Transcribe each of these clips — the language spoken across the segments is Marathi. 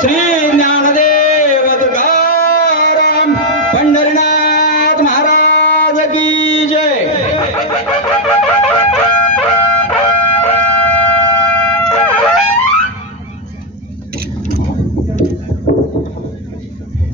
श्री ज्ञानदेव तुकाराम पंढरीनाथ महाराज की जय.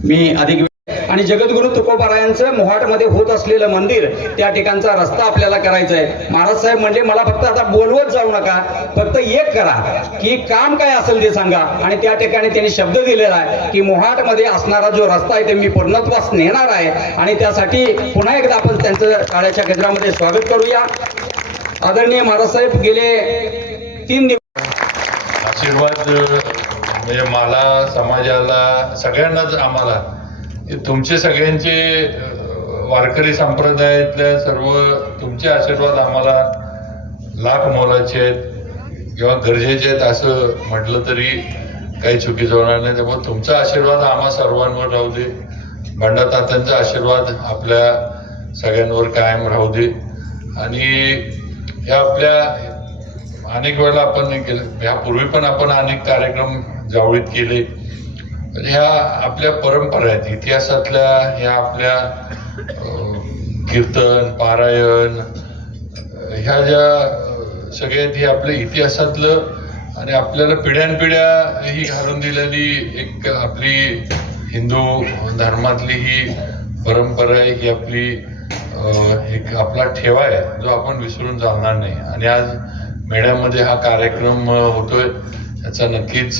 मी अधिक आणि जगद्गुरु तुकोबारायांचं मोहाटमध्ये होत असलेलं मंदिर त्या ठिकाणचा रस्ता आपल्याला करायचा आहे महाराज साहेब म्हणजे मला फक्त आता बोलवत जाऊ नका फक्त एक करा. की काम काय असेल ते सांगा. आणि त्या ठिकाणी त्यांनी शब्द दिलेला आहे की मोहाटमध्ये असणारा जो रस्ता आहे ते मी पूर्णत्वास नेणार आहे. आणि त्यासाठी पुन्हा एकदा आपण त्यांचं टाळ्याच्या केंद्रामध्ये स्वागत करूया. आदरणीय महाराज साहेब गेले तीन दिवस आशीर्वाद म्हणजे मला समाजाला सगळ्यांनाच आम्हाला तुमचे सगळ्यांचे वारकरी संप्रदायातल्या सर्व तुमचे आशीर्वाद आम्हाला लाख मोलाचे आहेत किंवा गरजेचे आहेत असं म्हटलं तरी काही चुकीचं होणार नाही. त्यामुळे तुमचा आशीर्वाद आम्हा सर्वांवर राहू दे. बंडा तात्यांचा आशीर्वाद आपल्या सगळ्यांवर कायम राहू दे. आणि ह्या आपल्या अनेक वेळेला आपण ह्यापूर्वी पण आपण अनेक कार्यक्रम जावळीत केले. ह्या आपल्या परंपरा आहेत. इतिहासातल्या ह्या आपल्या कीर्तन पारायण ह्या ज्या सगळ्यात हे आपल्या इतिहासातलं आणि आपल्याला पिढ्यानपिढ्या ही घालून दिलेली एक आपली हिंदू धर्मातली ही परंपरा आहे ही आपली एक आपला ठेवा आहे जो आपण विसरून जाणार नाही. आणि आज मेळ्यामध्ये हा कार्यक्रम होतोय याचा नक्कीच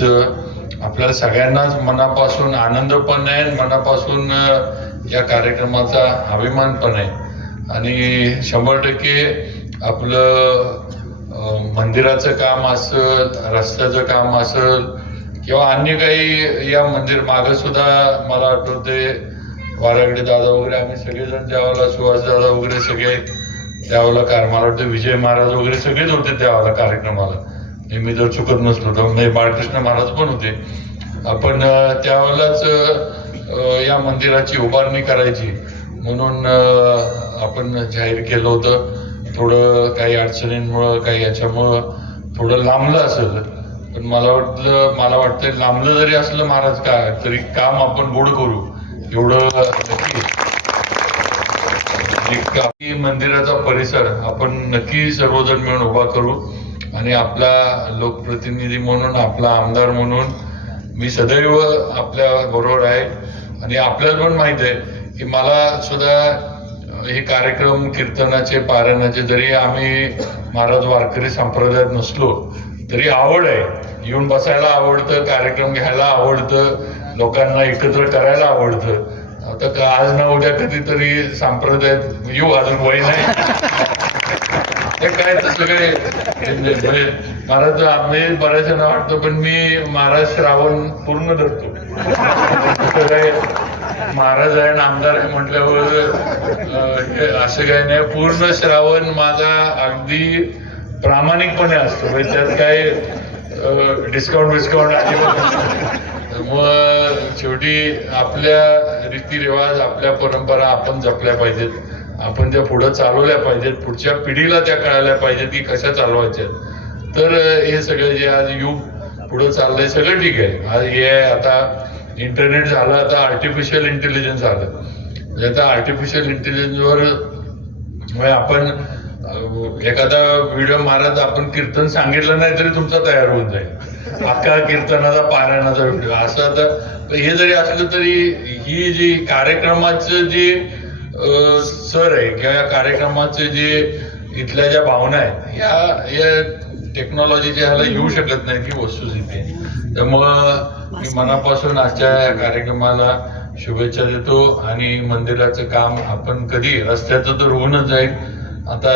आपल्याला सगळ्यांनाच मनापासून आनंद पण आहे मनापासून या कार्यक्रमाचा अभिमान पण आहे. आणि शंभर टक्के आपलं मंदिराचं काम असेल रस्त्याचं काम असेल किंवा अन्य काही या मंदिर मागे सुद्धा मला आठवते वारागडे दादा वगैरे आम्ही सगळेजण त्यावेळेला सुहास दादा वगैरे सगळे त्यावेळेला कार मला वाटतं विजय महाराज वगैरे सगळेच होते त्यावेळेला कार्यक्रमाला. हे मी जर चुकत नसलो तर म्हणजे बाळकृष्ण महाराज पण होते. आपण त्यावेळेलाच या मंदिराची उभारणी करायची. म्हणून आपण जाहीर केलं होतं. थोडं काही अडचणींमुळं काही याच्यामुळं थोडं लांबलं असेल. पण मला वाटलं मला वाटतं लांबलं जरी असलं महाराज काय तरी काम आपण गोड करू. एवढं नक्की. म्हणजे मंदिराचा परिसर आपण नक्की सर्वजण मिळून उभा करू. आणि आपला लोकप्रतिनिधी म्हणून आपला आमदार म्हणून मी सदैव आपल्या बरोबर आहे. आणि आपल्याला पण माहीत आहे की मला सुद्धा हे कार्यक्रम कीर्तनाचे पारायणाचे जरी आम्ही महाराज वारकरी संप्रदायात नसलो तरी आवड आहे. येऊन बसायला आवडतं कार्यक्रम घ्यायला आवडतं लोकांना एकत्र करायला आवडतं. आता का आज ना उद्या कधीतरी संप्रदायात येऊ अजून वय नाही. मला काय तर सगळे. महाराज आम्ही बऱ्याच जण वाटतो पण मी महाराज श्रावण पूर्ण धरतो. काय महाराज आहे आणि आमदार आहे म्हटल्यावर असं काही नाही. पूर्ण श्रावण माझा अगदी प्रामाणिकपणे असतो. म्हणजे त्यात काय डिस्काउंट बिस्काउंट अजिबात मग शेवटी आपल्या रीतीरिवाज आपल्या परंपरा आपण जपल्या पाहिजेत. आपण त्या पुढं चालवल्या पाहिजेत पुढच्या पिढीला त्या कळायला पाहिजेत की कशा चालवायच्या. तर हे सगळं जे आज युग पुढं चाललंय सगळं ठीक आहे. आज हे आता इंटरनेट झालं आता आर्टिफिशियल इंटेलिजन्स आलं. म्हणजे आता आर्टिफिशियल इंटेलिजन्सवर आपण एखादा व्हिडिओ महाराज आपण कीर्तन सांगितलं नाही तरी तुमचा तयार होऊन जाईल. अख्खा कीर्तनाचा पारायणाचा व्हिडिओ असं आता हे जरी असलं तरी ही जी कार्यक्रमाचं जी सर आहे किंवा या कार्यक्रमाचे जे इथल्या ज्या भावना आहेत या या टेक्नॉलॉजीच्या ह्याला येऊ शकत नाही की वस्तुस्थिती त्यामुळं मी मनापासून आजच्या या कार्यक्रमाला शुभेच्छा देतो आणि मंदिराचं काम आपण कधी रस्त्याचं तर होऊनच जाईल. आता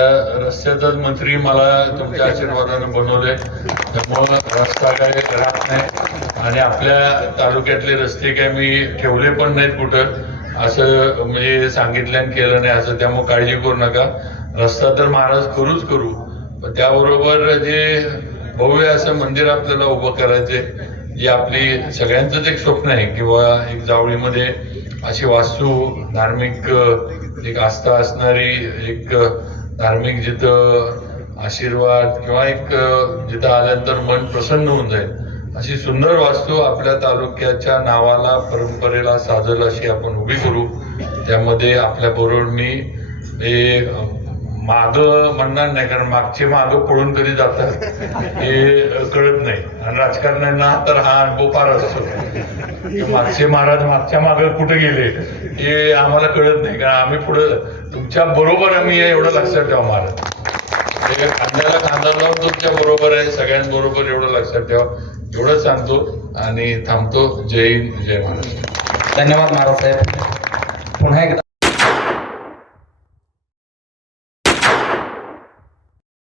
रस्त्याचाच मंत्री मला तुमच्या आशीर्वादानं बनवलंय त्यामुळं रस्ता काय राहत नाही. आणि आपल्या तालुक्यातले रस्ते काय मी ठेवले पण नाहीत कुठं. असं म्हणजे सांगितलं आणि केलं नाही असं त्यामुळे काळजी करू नका. रस्ता तर महाराज करूच करू पण त्याबरोबर जे भव्य असं मंदिर आपल्याला उभं करायचंय जे आपली सगळ्यांचंच एक स्वप्न आहे किंवा एक जावळीमध्ये अशी वास्तू धार्मिक एक आस्था असणारी एक धार्मिक जिथं आशीर्वाद किंवा एक जिथं आल्यानंतर मन प्रसन्न होऊन जाईल. अशी सुंदर वास्तू आपल्या तालुक्याच्या नावाला परंपरेला साजल अशी आपण उभी करू. त्यामध्ये आपल्या बरोबर मी हे माग म्हणणार नाही कारण मागचे माग पळून कधी जातात हे कळत नाही. आणि राजकारण्यांना तर हा अनुभव फार असतो. मागचे महाराज मागच्या माग कुठे गेले हे आम्हाला कळत नाही. कारण आम्ही पुढे तुमच्या बरोबर आम्ही एवढं लक्षात ठेवा महाराज. खांद्याला खांदा लावून तुमच्या बरोबर आहे सगळ्यांबरोबर एवढं लक्षात ठेवा. एवढंच सांगतो आणि थांबतो. जय हिंद जय महाराष्ट्र. धन्यवाद महाराज साहेब. पुन्हा एकदा